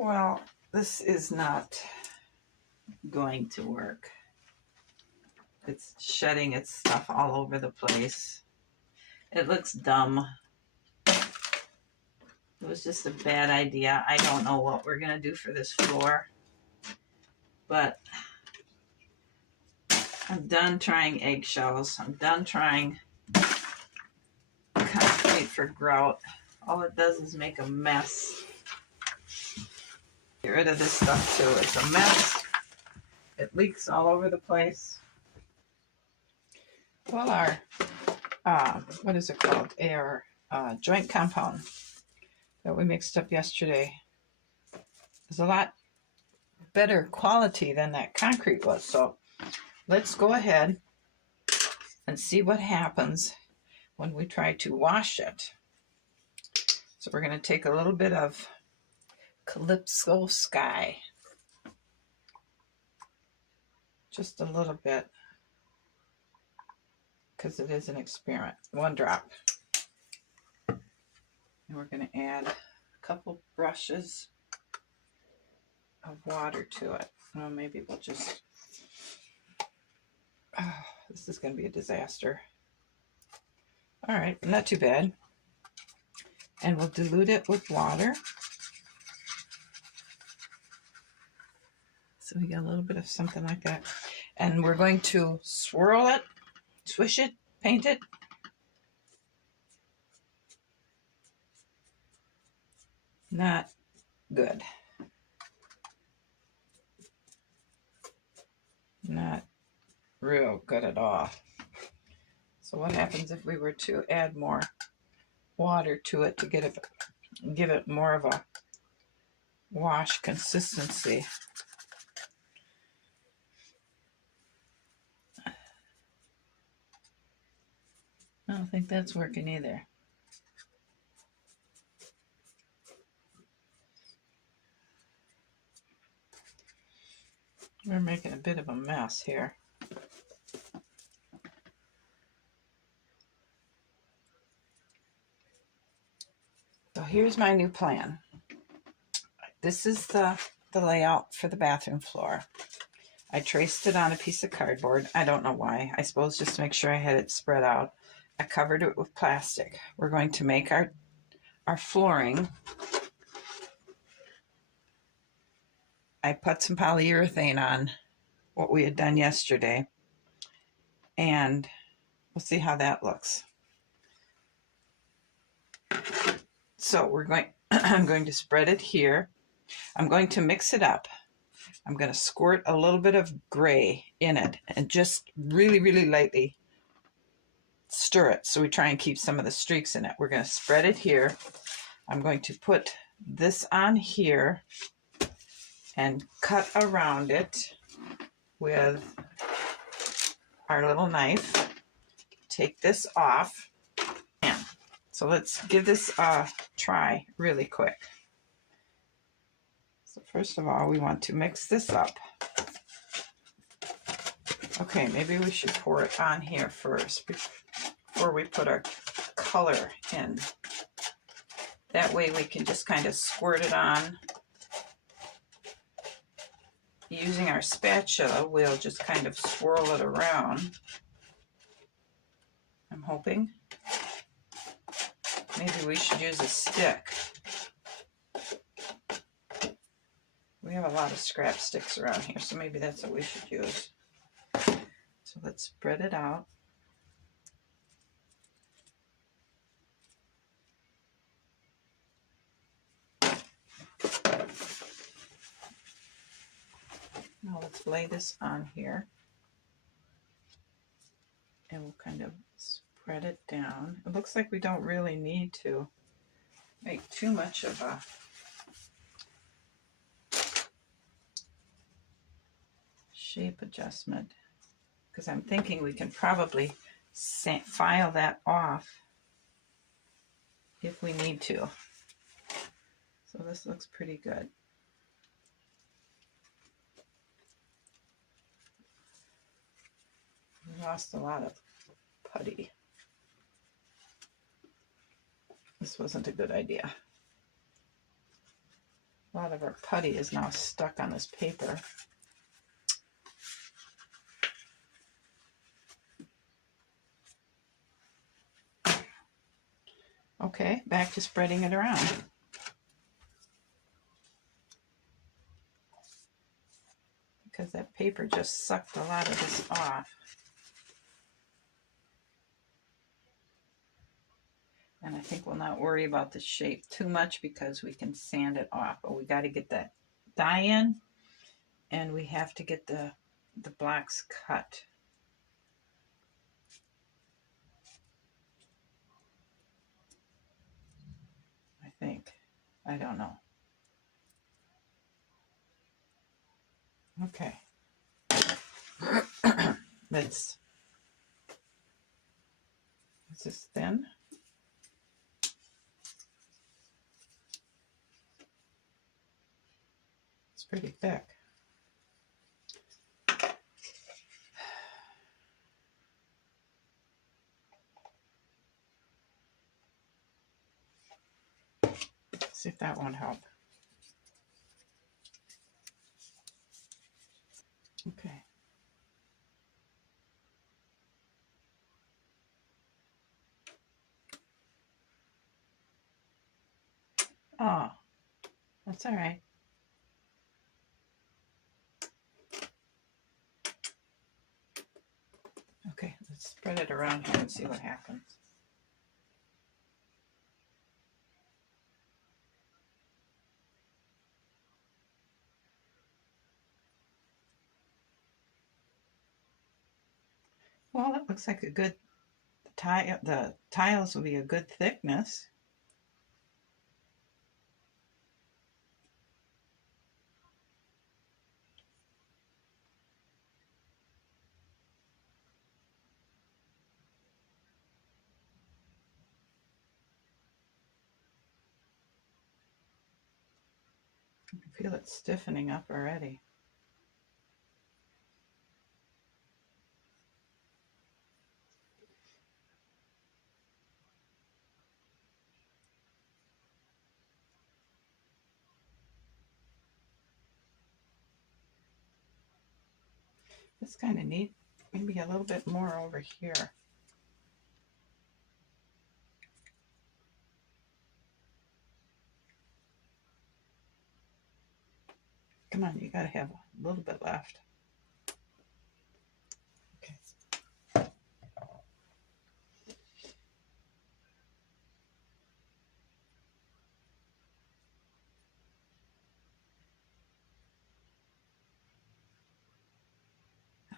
Well, this is not going to work. It's shedding its stuff all over the place. It looks dumb. It was just a bad idea. I don't know what we're going to do for this floor. But I'm done trying eggshells. I'm done trying concrete for grout. All it does is make a mess. Get rid of this stuff too. It's a mess. It leaks all over the place. Well, our, what is it called? Our joint compound that we mixed up yesterday is a lot better quality than that concrete was. So let's go ahead and see what happens when we try to wash it. So we're going to take a little bit of Calypso Sky. Just a little bit, because it is an experiment. 1 drop. And we're going to add a couple brushes of water to it. Well, maybe we'll just... Oh, this is going to be a disaster. All right, not too bad. And we'll dilute it with water. So we got a little bit of something like that. And we're going to swirl it, swish it, paint it. Not good. Not real good at all. So what happens if we were to add more water to it to give it more of a wash consistency? I don't think that's working either. We're making a bit of a mess here. So here's my new plan. This is the layout for the bathroom floor. I traced it on a piece of cardboard. I don't know why. I suppose just to make sure I had it spread out. I covered it with plastic. We're going to make our flooring. I put some polyurethane on what we had done yesterday, and we'll see how that looks. So we're going, I'm going to spread it here. I'm going to mix it up. I'm going to squirt a little bit of gray in it and just really, really lightly stir it so we try and keep some of the streaks in it. We're going to spread it here. I'm going to put this on here and cut around it with our little knife. Take this off. And so let's give this a try really quick. So first of all, we want to mix this up. Okay, maybe we should pour it on here first before we put our color in. That way we can just kind of squirt it on. Using our spatula, we'll just kind of swirl it around. I'm hoping. Maybe we should use a stick. We have a lot of scrap sticks around here, so maybe that's what we should use. So let's spread it out. Now let's lay this on here. And we'll kind of spread it down. It looks like we don't really need to make too much of a shape adjustment, because I'm thinking we can probably file that off if we need to. So this looks pretty good. We lost a lot of putty. This wasn't a good idea. A lot of our putty is now stuck on this paper. Okay, back to spreading it around. Because that paper just sucked a lot of this off. And I think we'll not worry about the shape too much because we can sand it off. But we got to get that dye in, and we have to get the blocks cut. I think. I don't know. Okay. Is this thin? It's pretty thick. See if that won't help. Okay. Oh, that's all right. Okay, let's spread it around here and see what happens. Well, that looks like a good tile. The tiles will be a good thickness. I can feel it stiffening up already. It's kind of neat. Maybe a little bit more over here. Come on, you gotta have a little bit left. Okay.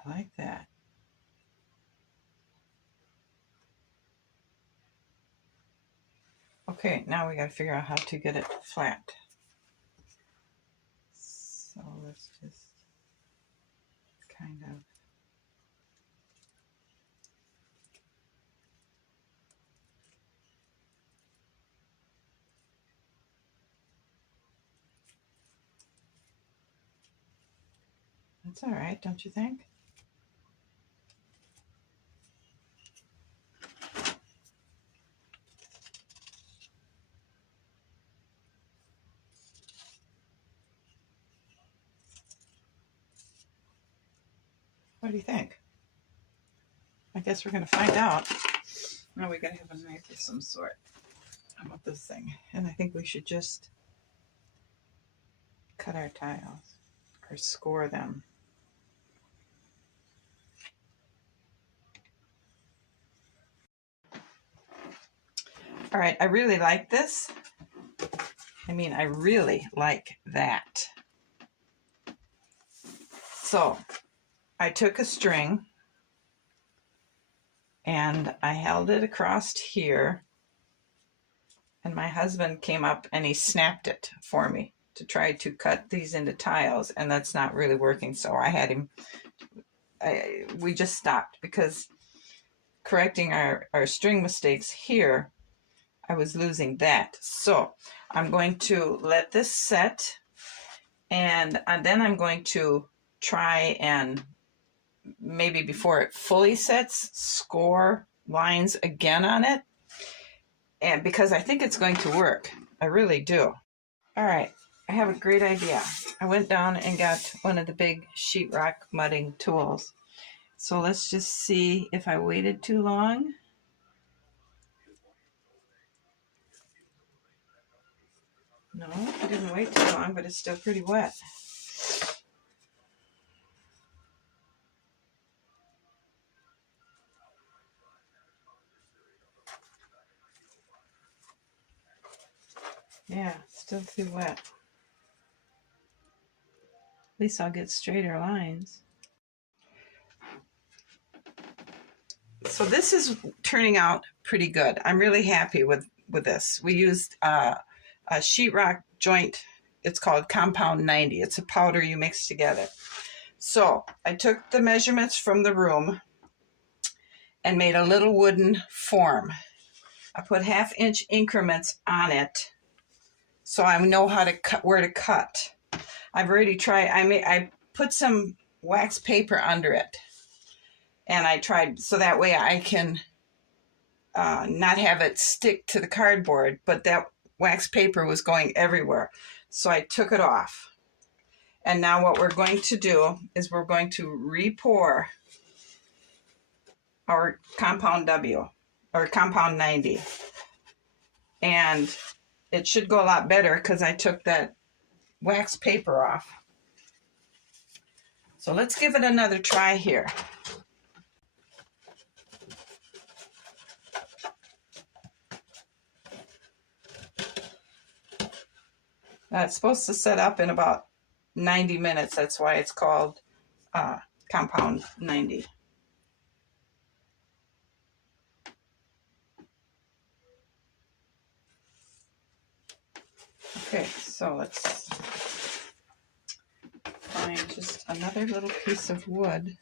I like that. Okay, now we gotta figure out how to get it flat. So let's just kind of that's all right, don't you think? What do you think? I guess we're going to find out. Now we got to have a knife of some sort. How about this thing? And I think we should just cut our tiles or score them. All right, I really like this. I mean, I really like that. So I took a string and I held it across here, and my husband came up and he snapped it for me to try to cut these into tiles, and that's not really working. So I had him, we just stopped because correcting our string mistakes here, I was losing that. So I'm going to let this set, and then I'm going to try and maybe before it fully sets, score lines again on it. And because I think it's going to work. I really do. All right. I have a great idea. I went down and got one of the big sheetrock mudding tools. So let's just see if I waited too long. No, I didn't wait too long, but it's still pretty wet. Yeah, still too wet. At least I'll get straighter lines. So this is turning out pretty good. I'm really happy with this. We used a sheetrock joint. It's called Compound 90. It's a powder you mix together. So I took the measurements from the room and made a little wooden form. I put 1/2 inch increments on it so I know how to cut, where to cut. I've already tried. I put some wax paper under it, and I tried so that way I can not have it stick to the cardboard, but that wax paper was going everywhere. So I took it off. And now what we're going to do is we're going to re-pour our Compound W, or Compound 90. And it should go a lot better because I took that wax paper off. So let's give it another try here. It's supposed to set up in about 90 minutes. That's why it's called Compound 90. Okay, so let's find just another little piece of wood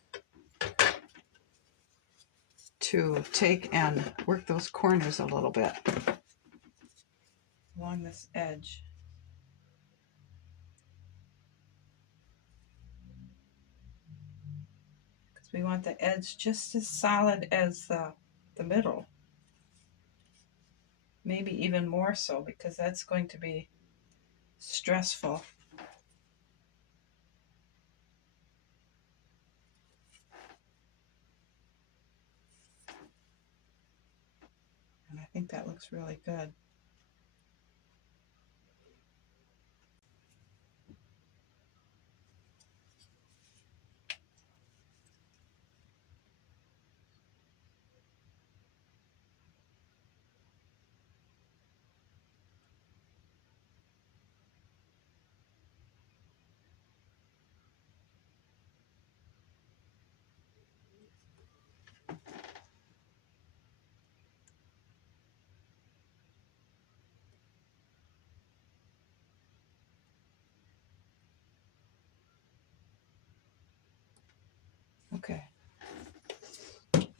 to take and work those corners a little bit along this edge. Because we want the edge just as solid as the middle. Maybe even more so, because that's going to be stressful. And I think that looks really good. Okay.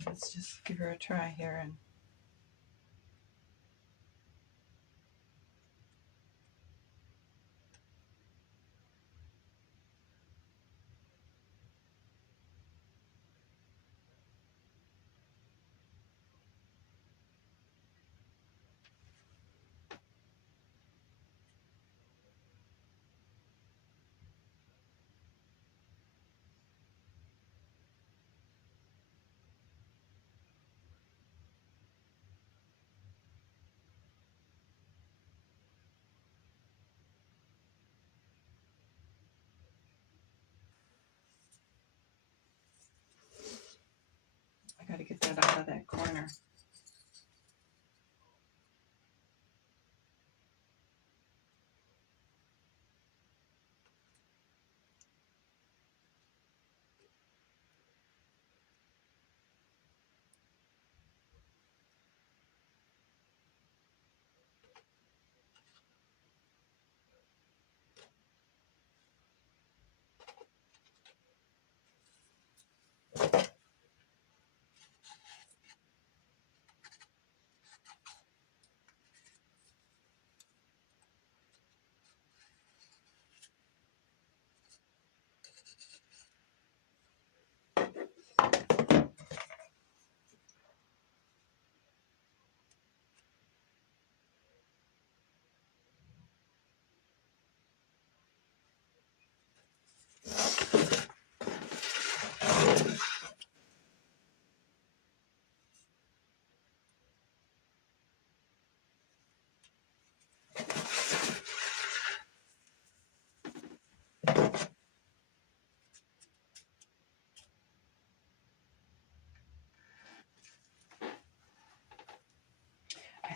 Let's just give her a try here and I got to get that out of that corner.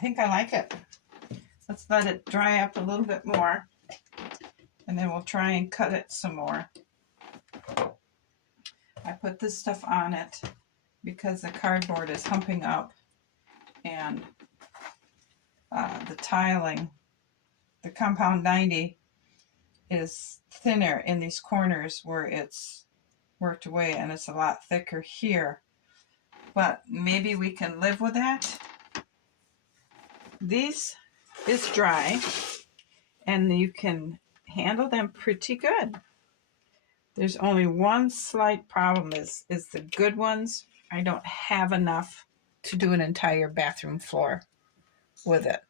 think I like it. Let's let it dry up a little bit more, and then we'll try and cut it some more. I put this stuff on it because the cardboard is humping up, and the tiling, the Compound 90, is thinner in these corners where it's worked away, and it's a lot thicker here. But maybe we can live with that. These is dry, and you can handle them pretty good. There's only one slight problem is the good ones, I don't have enough to do an entire bathroom floor with it.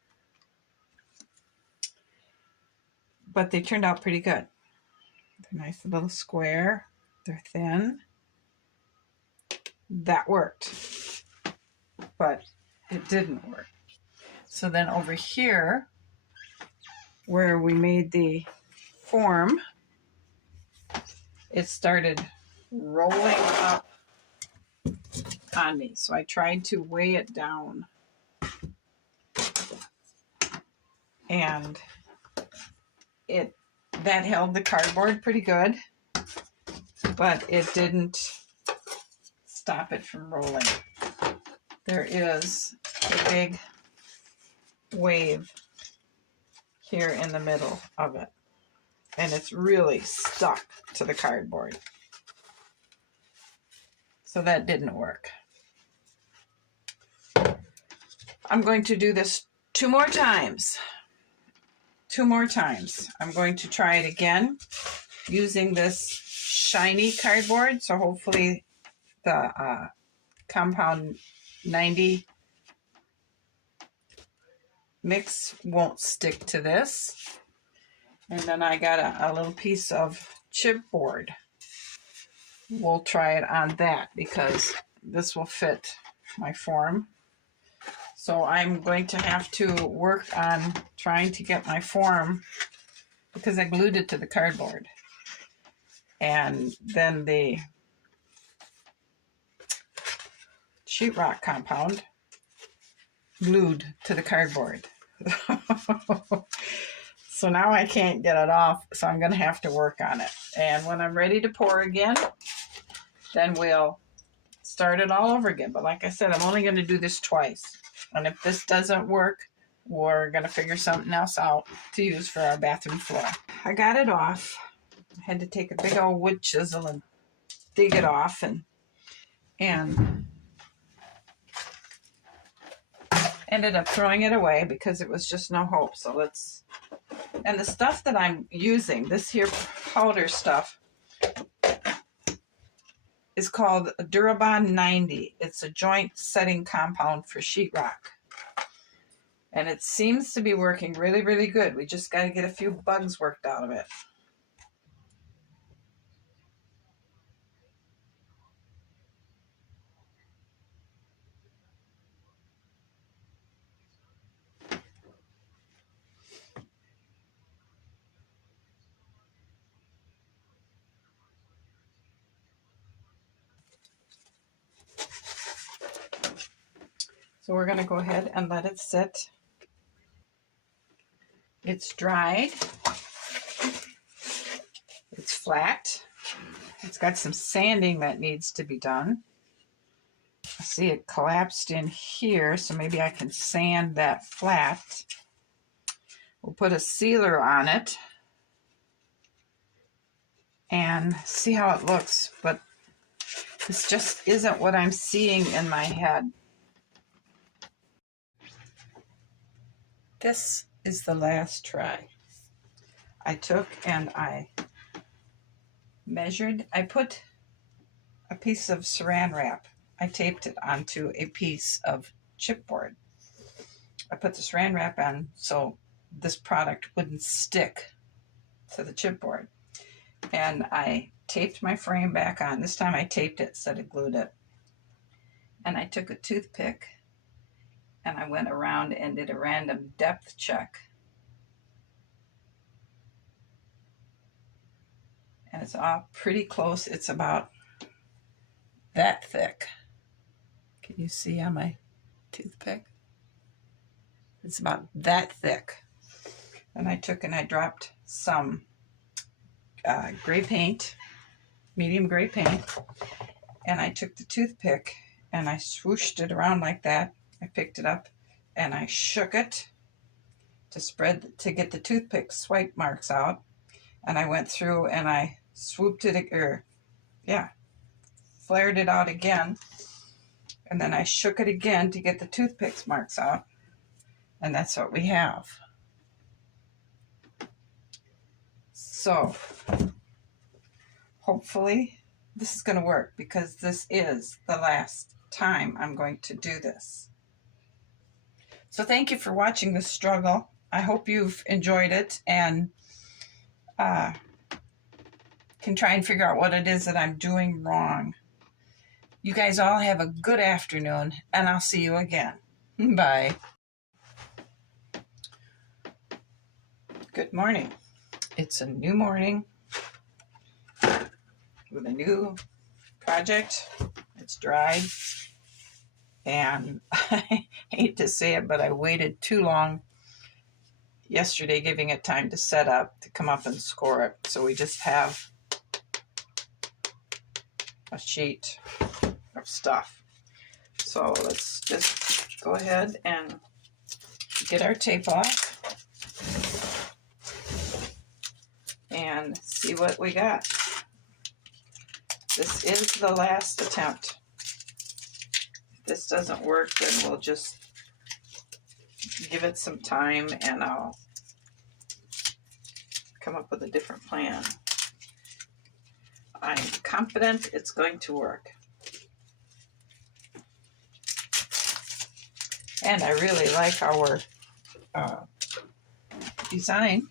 But they turned out pretty good. They're nice little square. They're thin. That worked. But it didn't work. So then over here, where we made the form, it started rolling up on me. So I tried to weigh it down. And that held the cardboard pretty good, but it didn't stop it from rolling. There is a big wave here in the middle of it, and it's really stuck to the cardboard. So that didn't work. I'm going to do this 2 more times. 2 more times. I'm going to try it again using this shiny cardboard. So hopefully the Compound 90 mix won't stick to this. And then I got a little piece of chipboard. We'll try it on that because this will fit my form. So I'm going to have to work on trying to get my form, because I glued it to the cardboard. And then the sheetrock compound glued to the cardboard. So now I can't get it off, so I'm going to have to work on it. And when I'm ready to pour again, then we'll start it all over again. But like I said, I'm only going to do this twice. And if this doesn't work, we're going to figure something else out to use for our bathroom floor. I got it off. I had to take a big old wood chisel and dig it off, and ended up throwing it away because it was just no hope. So and the stuff that I'm using, this here powder stuff, is called Durabond 90. It's a joint setting compound for sheetrock. And it seems to be working really, really good. We just got to get a few bugs worked out of it. So we're going to go ahead and let it sit. It's dried. It's flat. It's got some sanding that needs to be done. I see it collapsed in here, so maybe I can sand that flat. We'll put a sealer on it and see how it looks, but this just isn't what I'm seeing in my head. This is the last try. I took and I measured. I put a piece of saran wrap. I taped it onto a piece of chipboard. I put the saran wrap on so this product wouldn't stick to the chipboard. And I taped my frame back on. This time I taped it instead of glued it. And I took a toothpick and I went around and did a random depth check. And it's all pretty close. It's about that thick. Can you see on my toothpick? It's about that thick. And I took and I dropped some gray paint, medium gray paint, and I took the toothpick and I swooshed it around like that. I picked it up and I shook it to get the toothpick swipe marks out. And I went through and I swooped it, flared it out again. And then I shook it again to get the toothpicks marks out. And that's what we have. So hopefully this is going to work, because this is the last time I'm going to do this. So thank you for watching this struggle. I hope you've enjoyed it and can try and figure out what it is that I'm doing wrong. You guys all have a good afternoon, and I'll see you again. Bye. Good morning. It's a new morning with a new project. It's dry, and I hate to say it, but I waited too long yesterday giving it time to set up to come up and score it. So we just have a sheet of stuff. So let's just go ahead and get our tape off and see what we got. This is the last attempt. If this doesn't work, then we'll just give it some time and I'll come up with a different plan. I'm confident it's going to work. And I really like our design.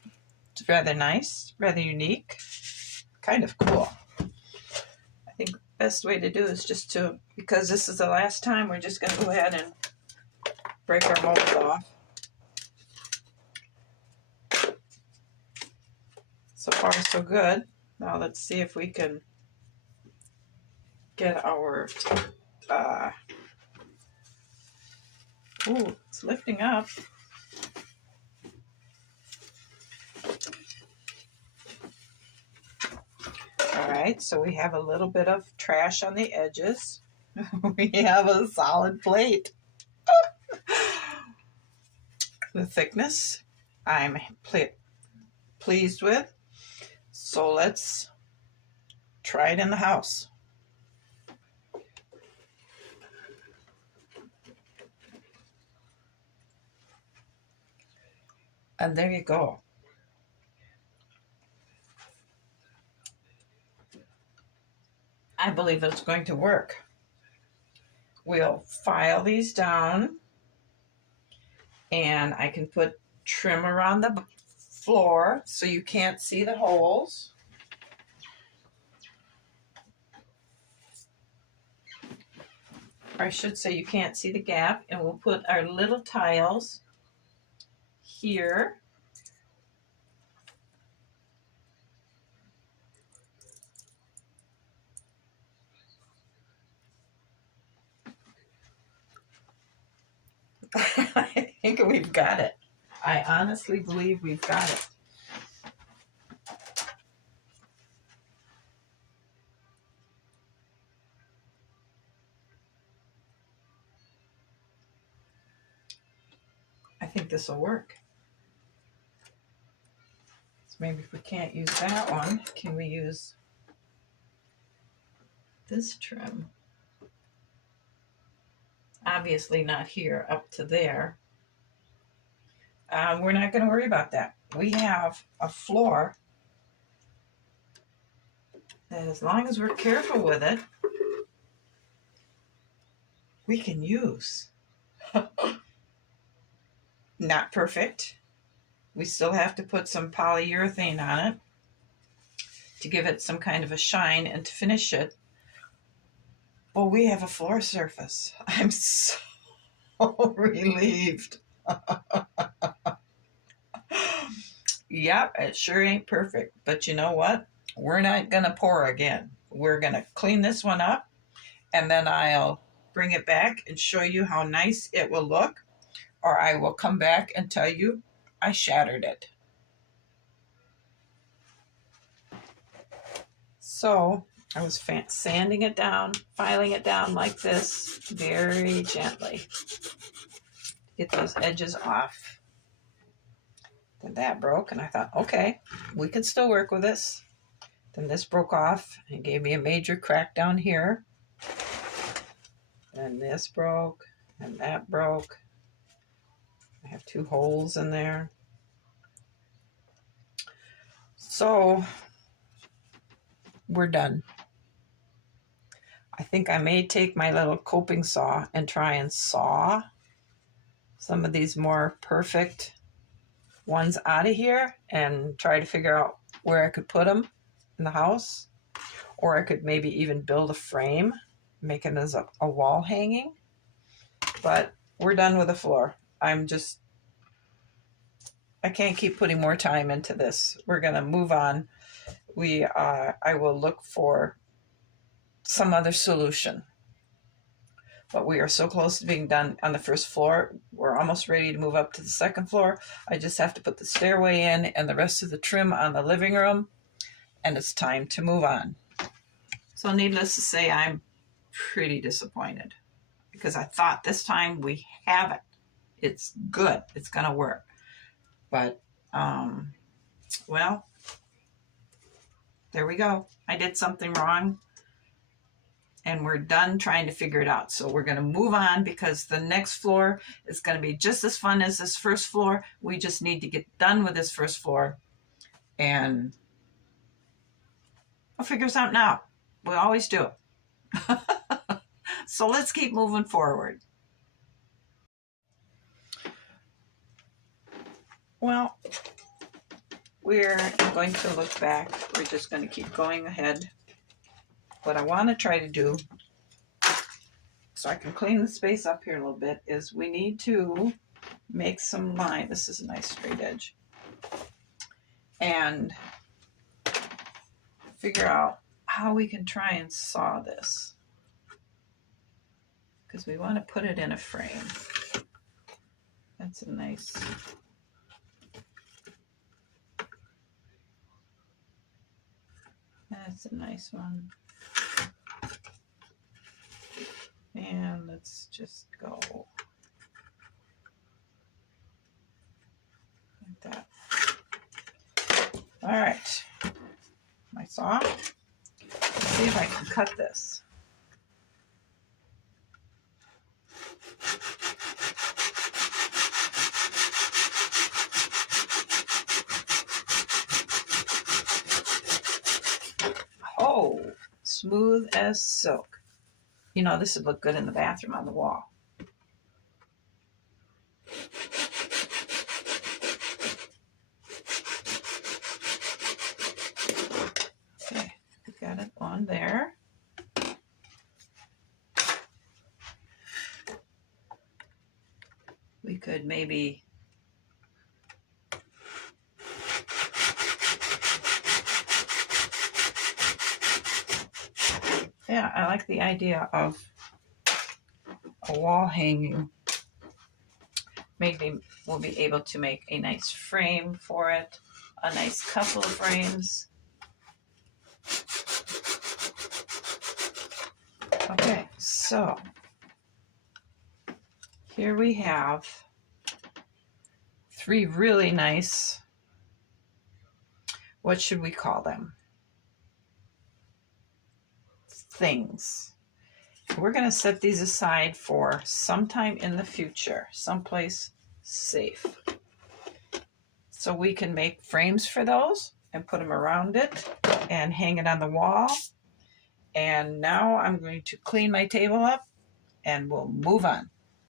It's rather nice, rather unique, kind of cool. I think the best way to do is just to, because this is the last time, we're just going to go ahead and break our mold off. So far, so good. Now let's see if we can get our, ooh, it's lifting up. All right, so we have a little bit of trash on the edges. We have a solid plate. The thickness, I'm pleased with. So let's try it in the house. And there you go. I believe it's going to work. We'll file these down, and I can put trim around the floor so you can't see the holes. Or I should say you can't see the gap, and we'll put our little tiles here. I think we've got it. I honestly believe we've got it. I think this will work. So maybe if we can't use that one, can we use this trim? Obviously not here, up to there. We're not going to worry about that. We have a floor that, as long as we're careful with it, we can use. Not perfect. We still have to put some polyurethane on it to give it some kind of a shine and to finish it. Well, we have a floor surface. I'm so relieved. Yep, it sure ain't perfect. But you know what? We're not going to pour again. We're going to clean this one up, and then I'll bring it back and show you how nice it will look or I will come back and tell you I shattered it. So I was sanding it down, filing it down like this, very gently. Get those edges off. Then that broke, and I thought, okay, we can still work with this. Then this broke off and gave me a major crack down here. And this broke, and that broke. I have 2 holes in there. So we're done. I think I may take my little coping saw and try and saw some of these more perfect ones out of here and try to figure out where I could put them in the house. Or I could maybe even build a frame, make it as a wall hanging. But we're done with the floor. I can't keep putting more time into this. We're going to move on. I will look for some other solution. But we are so close to being done on the first floor. We're almost ready to move up to the second floor. I just have to put the stairway in and the rest of the trim on the living room. And it's time to move on. So needless to say, I'm pretty disappointed. Because I thought this time we have it. It's good. It's going to work. But, well, there we go. I did something wrong. And we're done trying to figure it out. So we're going to move on because the next floor is going to be just as fun as this first floor. We just need to get done with this first floor. And I'll figure something out. We always do. So let's keep moving forward. Well, we're going to look back. We're just going to keep going ahead. What I want to try to do, so I can clean the space up here a little bit, is we need to make some line. This is a nice straight edge. And figure out how we can try and saw this. Because we want to put it in a frame. That's a nice... That's a nice one. And let's just go like that. All right, my saw. Let's see if I can cut this. Oh, smooth as silk. You know, this would look good in the bathroom on the wall. Okay, we got it on there. We could maybe I like the idea of a wall hanging. Maybe we'll be able to make a nice frame for it, a nice couple of frames. Okay, so here we have 3 really nice, what should we call them? Things. We're going to set these aside for sometime in the future, someplace safe. So we can make frames for those and put them around it and hang it on the wall. And now I'm going to clean my table up and we'll move on.